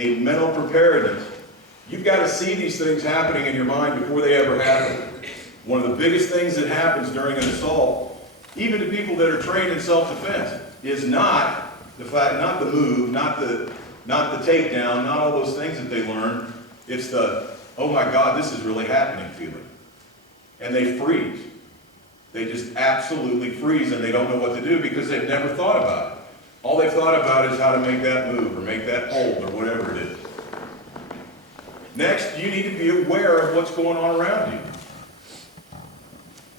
a mental preparedness. You've got to see these things happening in your mind before they ever happen. One of the biggest things that happens during an assault, even to people that are trained in self-defense, is not the fact, not the move, not the takedown, not all those things that they learn. It's the, oh my God, this is really happening feeling. And they freeze. They just absolutely freeze, and they don't know what to do because they've never thought about it. All they've thought about is how to make that move or make that hold or whatever it is. Next, you need to be aware of what's going on around you.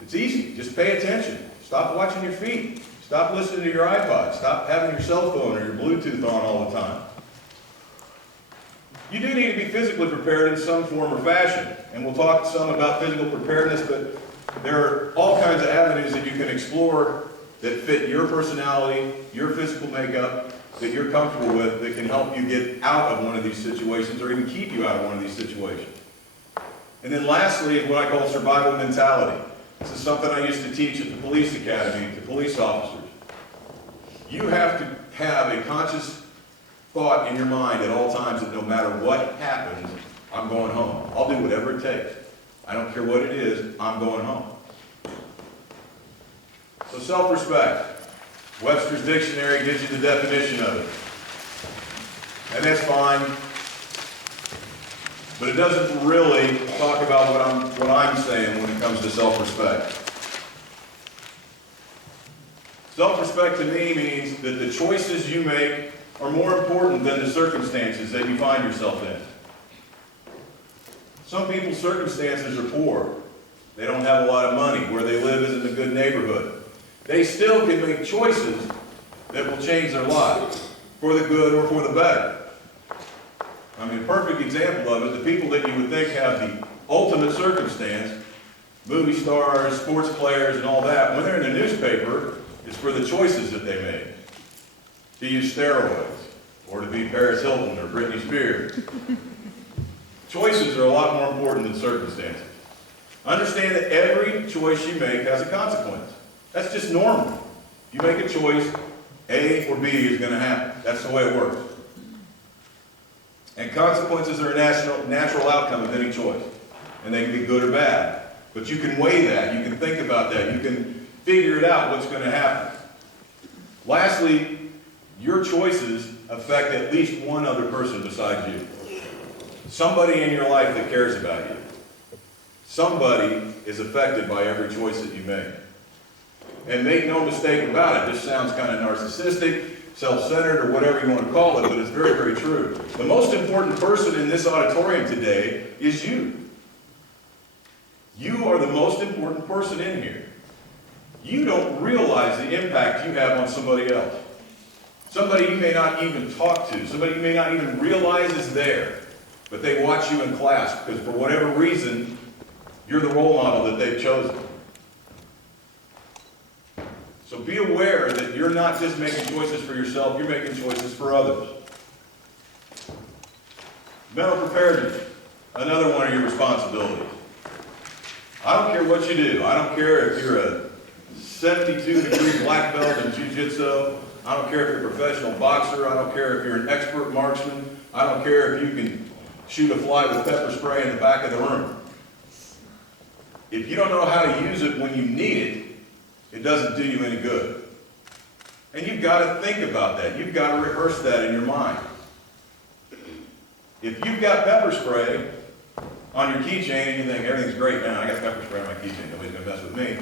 It's easy. Just pay attention. Stop watching your feet. Stop listening to your iPod. Stop having your cell phone or your Bluetooth on all the time. You do need to be physically prepared in some form or fashion. And we'll talk some about physical preparedness, but there are all kinds of avenues that you can explore that fit your personality, your physical makeup, that you're comfortable with, that can help you get out of one of these situations or even keep you out of one of these situations. And then lastly, what I call survival mentality. This is something I used to teach at the police academy to police officers. You have to have a conscious thought in your mind at all times that no matter what happens, I'm going home. I'll do whatever it takes. I don't care what it is, I'm going home. So self-respect. Webster's dictionary gives you the definition of it. And that's fine. But it doesn't really talk about what I'm saying when it comes to self-respect. Self-respect to me means that the choices you make are more important than the circumstances that you find yourself in. Some people's circumstances are poor. They don't have a lot of money. Where they live isn't a good neighborhood. They still can make choices that will change their lives for the good or for the better. I mean, a perfect example of it, the people that you would think have the ultimate circumstance, movie stars, sports players, and all that, when they're in the newspaper, it's for the choices that they made. To use steroids, or to be Paris Hilton or Britney Spears. Choices are a lot more important than circumstances. Understand that every choice you make has a consequence. That's just normal. You make a choice, A or B is going to happen. That's the way it works. And consequences are a natural outcome of any choice. And they can be good or bad. But you can weigh that. You can think about that. You can figure it out what's going to happen. Lastly, your choices affect at least one other person besides you. Somebody in your life that cares about you. Somebody is affected by every choice that you make. And make no mistake about it, this sounds kind of narcissistic, self-centered, or whatever you want to call it, but it's very, very true. The most important person in this auditorium today is you. You are the most important person in here. You don't realize the impact you have on somebody else. Somebody you may not even talk to, somebody you may not even realize is there, but they watch you in class because for whatever reason, you're the role model that they've chosen. So be aware that you're not just making choices for yourself, you're making choices for others. Mental preparedness, another one of your responsibilities. I don't care what you do. I don't care if you're a 72-degree black belt in jiu-jitsu. I don't care if you're a professional boxer. I don't care if you're an expert marksman. I don't care if you can shoot a fly with pepper spray in the back of the room. If you don't know how to use it when you need it, it doesn't do you any good. And you've got to think about that. You've got to rehearse that in your mind. If you've got pepper spray on your keychain and you think everything's great, man, I got pepper spray on my keychain, nobody's going to mess with me.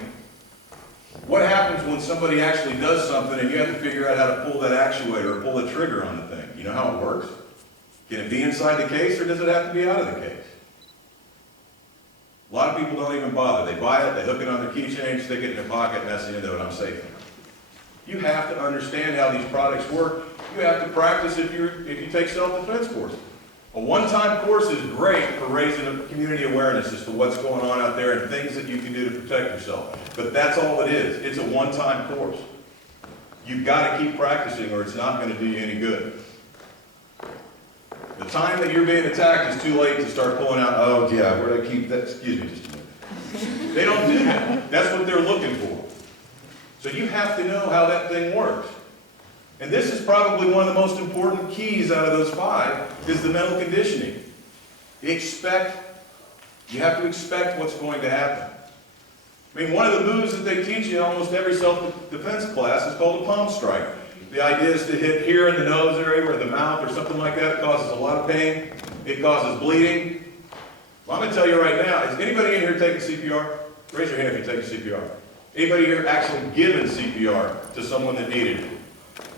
What happens when somebody actually does something and you have to figure out how to pull that actuator or pull the trigger on the thing? You know how it works? Can it be inside the case or does it have to be out of the case? A lot of people don't even bother. They buy it, they hook it on their keychain, stick it in their pocket, and that's the end of it, I'm safe. You have to understand how these products work. You have to practice if you take self-defense courses. A one-time course is great for raising a community awareness as to what's going on out there and things that you can do to protect yourself. But that's all it is. It's a one-time course. You've got to keep practicing or it's not going to do you any good. The time that you're being attacked is too late to start pulling out, oh yeah, where do I keep that? Excuse me just a minute. They don't do that. That's what they're looking for. So you have to know how that thing works. And this is probably one of the most important keys out of those 5, is the mental conditioning. You have to expect what's going to happen. I mean, one of the moves that they teach you in almost every self-defense class is called a palm strike. The idea is to hit here in the nose area or the mouth or something like that. It causes a lot of pain. It causes bleeding. Well, I'm going to tell you right now, is anybody in here taking CPR? Raise your hand if you're taking CPR. Anybody here actually given CPR to someone that needed it?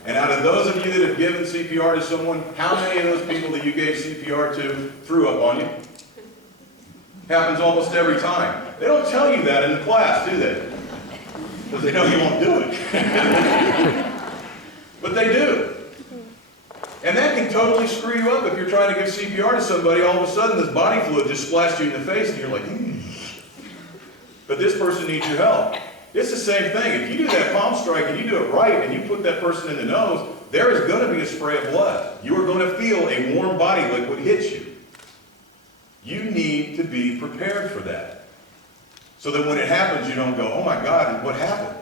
And out of those of you that have given CPR to someone, how many of those people that you gave CPR to threw up on you? Happens almost every time. They don't tell you that in the class, do they? Because they know you won't do it. But they do. And that can totally screw you up if you're trying to give CPR to somebody. All of a sudden, this body fluid just splashed you in the face, and you're like, But this person needs your help. It's the same thing. If you do that palm strike and you do it right and you put that person in the nose, there is going to be a spray of blood. You are going to feel a warm body liquid hit you. You need to be prepared for that. So that when it happens, you don't go, oh my God, what happened?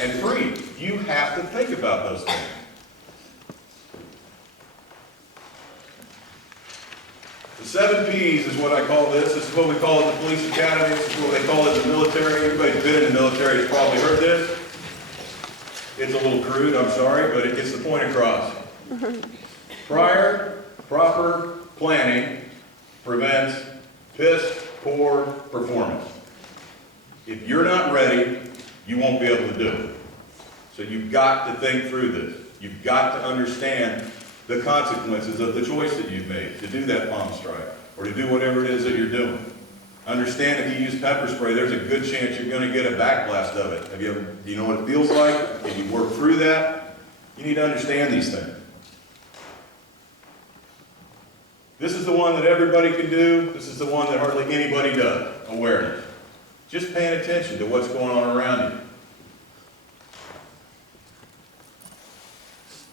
And 3, you have to think about those things. The 7 P's is what I call this. This is what we call it in the police academy. This is what they call it in the military. Everybody's been in the military has probably heard this. It's a little crude, I'm sorry, but it gets the point across. Prior, proper planning prevents piss-poor performance. If you're not ready, you won't be able to do it. So you've got to think through this. You've got to understand the consequences of the choice that you've made to do that palm strike or to do whatever it is that you're doing. Understand if you use pepper spray, there's a good chance you're going to get a backblast of it. Do you know what it feels like? Can you work through that? You need to understand these things. This is the one that everybody can do. This is the one that hardly anybody does. Awareness. Just paying attention to what's going on around you.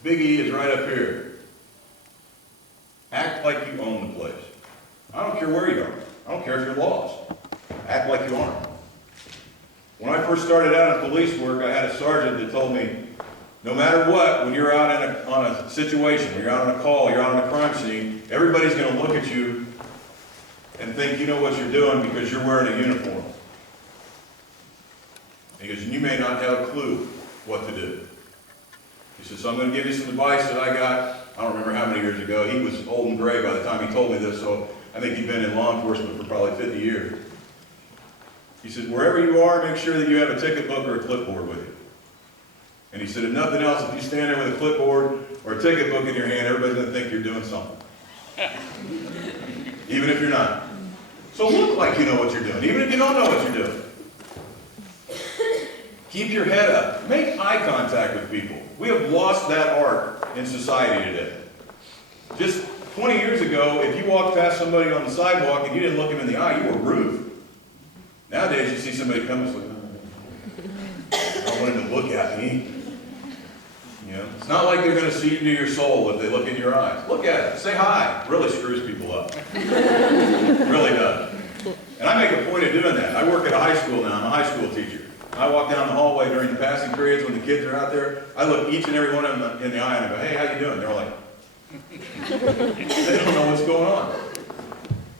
Big E is right up here. Act like you own the place. I don't care where you are. I don't care if you're lost. Act like you aren't. When I first started out in police work, I had a sergeant that told me, no matter what, when you're out on a situation, when you're out on a call, you're out on a crime scene, everybody's going to look at you and think you know what you're doing because you're wearing a uniform. Because you may not have a clue what to do. He says, so I'm going to give you some advice that I got, I don't remember how many years ago. He was old and gray by the time he told me this, so I think he'd been in law enforcement for probably 50 years. He said, wherever you are, make sure that you have a ticket book or a clipboard with you. And he said, if nothing else, if you stand there with a clipboard or a ticket book in your hand, everybody's going to think you're doing something. Even if you're not. So look like you know what you're doing, even if you don't know what you're doing. Keep your head up. Make eye contact with people. We have lost that art in society today. Just 20 years ago, if you walked past somebody on the sidewalk and you didn't look them in the eye, you were rude. Nowadays, you see somebody come and say, I don't want him to look at me. You know, it's not like they're going to see into your soul if they look in your eyes. Look at it. Say hi. It really screws people up. It really does. And I make a point of doing that. I work at a high school now. I'm a high school teacher. I walk down the hallway during the passing periods when the kids are out there. I look each and every one of them in the eye and I go, hey, how you doing? They're all like, they don't know what's going on.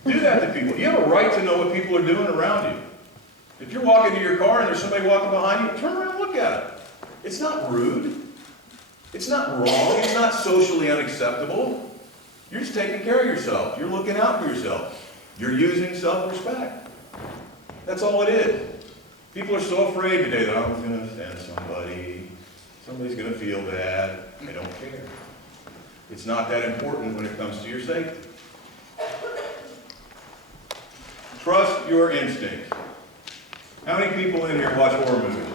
Do that to people. You have a right to know what people are doing around you. If you're walking to your car and there's somebody walking behind you, turn around and look at it. It's not rude. It's not wrong. It's not socially unacceptable. You're just taking care of yourself. You're looking out for yourself. You're using self-respect. That's all it is. People are so afraid today that I was going to offend somebody. Somebody's going to feel bad. I don't care. It's not that important when it comes to your safety. Trust your instincts. How many people in here watch horror movies?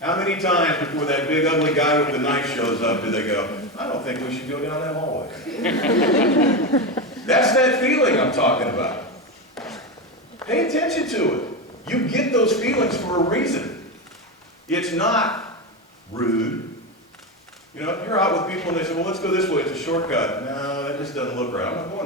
How many times before that big ugly guy with the knife shows up do they go, I don't think we should go down that hallway? That's that feeling I'm talking about. Pay attention to it. You get those feelings for a reason. It's not rude. You know, if you're out with people and they say, well, let's go this way, it's a shortcut. No, that just doesn't look right. I'm not going there.